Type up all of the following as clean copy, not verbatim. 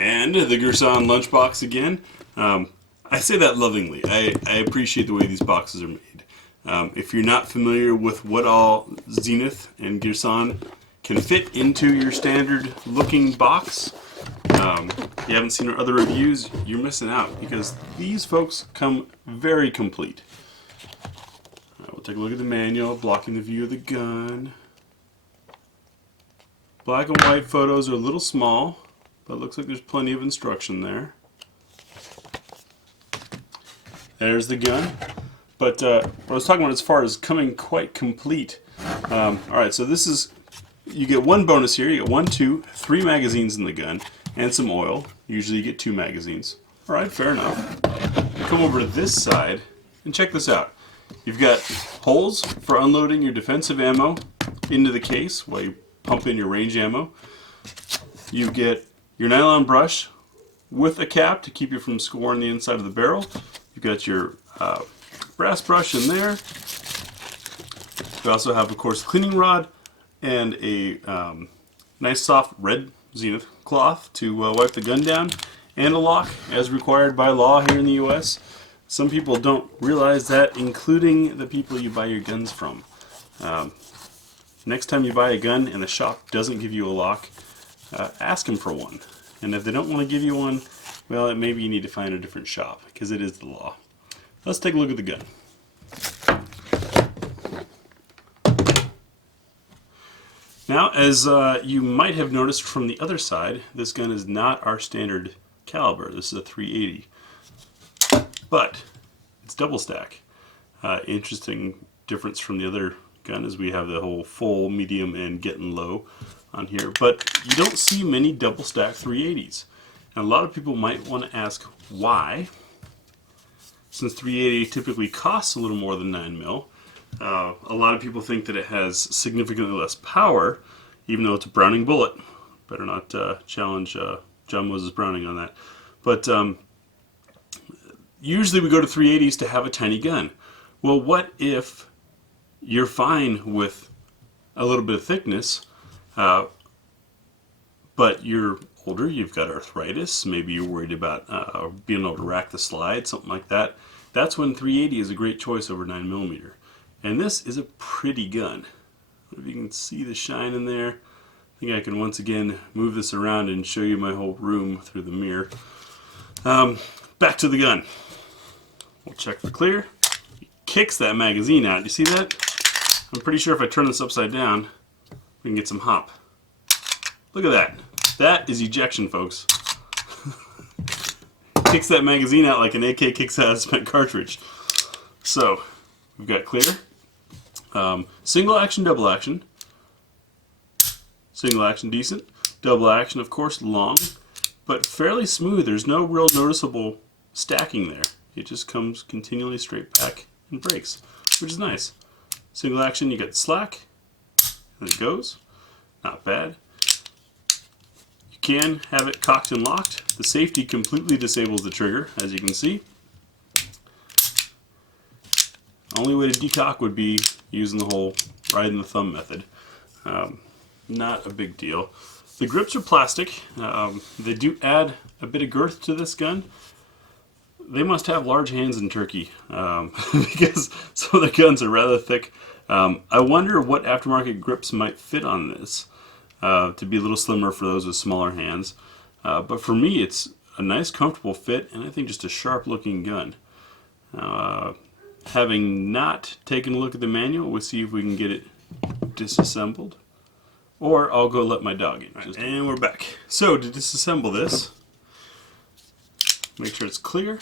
And the Girsan lunchbox again. I say that lovingly. I appreciate the way these boxes are made. If you're not familiar with what all Zenith and Girsan can fit into your standard looking box, you haven't seen our other reviews, you're missing out because these folks come very complete. We'll take a look at the manual, blocking the view of the gun. Black and white photos are a little small, but it looks like there's plenty of instruction there. There's the gun. But what I was talking about as far as coming quite complete. Alright, so this is, you get one bonus here. You get 1, 2, 3 magazines in the gun and some oil. Usually you get 2 magazines. Alright, fair enough. Come over to this side and check this out. You've got holes for unloading your defensive ammo into the case while you pump in your range ammo. You get your nylon brush with a cap to keep you from scoring the inside of the barrel. You've got your brass brush in there. You also have, of course, a cleaning rod and a nice soft red Zenith cloth to wipe the gun down, and a lock as required by law here in the US. Some people don't realize that, including the people you buy your guns from. Next time you buy a gun and the shop doesn't give you a lock, ask them for one. And if they don't want to give you one, well, maybe you need to find a different shop, because it is the law. Let's take a look at the gun. Now, as you might have noticed from the other side, this gun is not our standard caliber. This is a .380. But it's double stack. Interesting difference from the other gun is we have the whole full, medium, and getting low on here. But you don't see many double stack .380s. And a lot of people might want to ask why. Since .380 typically costs a little more than 9mm, a lot of people think that it has significantly less power, even though it's a Browning bullet. Better not challenge John Moses Browning on that. But usually we go to .380s to have a tiny gun. Well, what if you're fine with a little bit of thickness, but you're older, you've got arthritis, maybe you're worried about being able to rack the slide, something like that. That's when .380 is a great choice over 9mm. And this is a pretty gun. If you can see the shine in there, I think I can once again move this around and show you my whole room through the mirror. Back to the gun. We'll check for clear. It kicks that magazine out. You see that? I'm pretty sure if I turn this upside down, we can get some hop. Look at that. That is ejection, folks. Kicks that magazine out like an AK kicks out a spent cartridge. So, we've got clear. Single action, double action. Single action, decent. Double action, of course, long, but fairly smooth. There's no real noticeable stacking there. It just comes continually straight back and breaks, which is nice. Single action, you get slack, and it goes. Not bad. You can have it cocked and locked. The safety completely disables the trigger, as you can see. Only way to decock would be using the whole riding the thumb method. Not a big deal. The grips are plastic. They do add a bit of girth to this gun. They must have large hands in Turkey because some of the guns are rather thick. I wonder what aftermarket grips might fit on this to be a little slimmer for those with smaller hands. But for me, it's a nice, comfortable fit, and I think just a sharp-looking gun. Having not taken a look at the manual, we'll see if we can get it disassembled. Or I'll go let my dog in. Right, and we're back. So to disassemble this, make sure it's clear.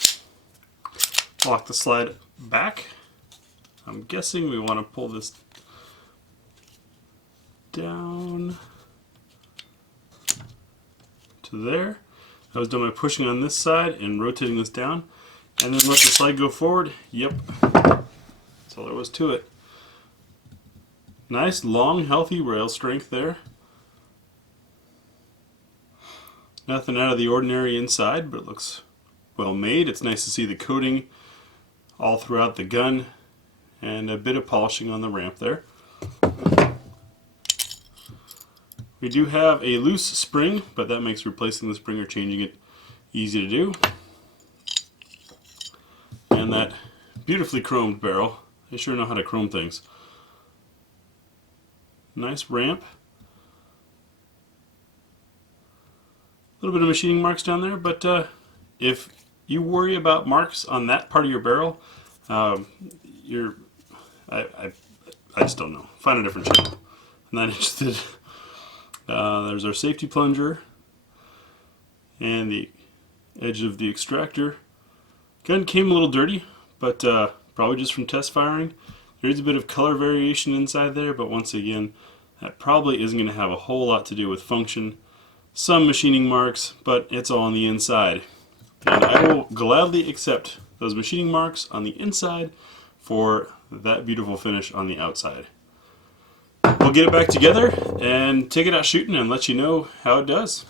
Lock the slide back. I'm guessing we want to pull this down to there. I was done by pushing on this side and rotating this down. And then let the slide go forward. Yep. That's all there was to it. Nice, long, healthy rail strength there. Nothing out of the ordinary inside, but it looks well made. It's nice to see the coating all throughout the gun and a bit of polishing on the ramp there. We do have a loose spring, but that makes replacing the spring or changing it easy to do. And that beautifully chromed barrel. They sure know how to chrome things. Nice ramp. A little bit of machining marks down there, but if you worry about marks on that part of your barrel, I just don't know. Find a different channel. I'm not interested. There's our safety plunger and the edge of the extractor. Gun came a little dirty, but probably just from test firing. There is a bit of color variation inside there, but once again, that probably isn't going to have a whole lot to do with function. Some machining marks, but it's all on the inside. And I will gladly accept those machining marks on the inside for that beautiful finish on the outside. We'll get it back together and take it out shooting and let you know how it does.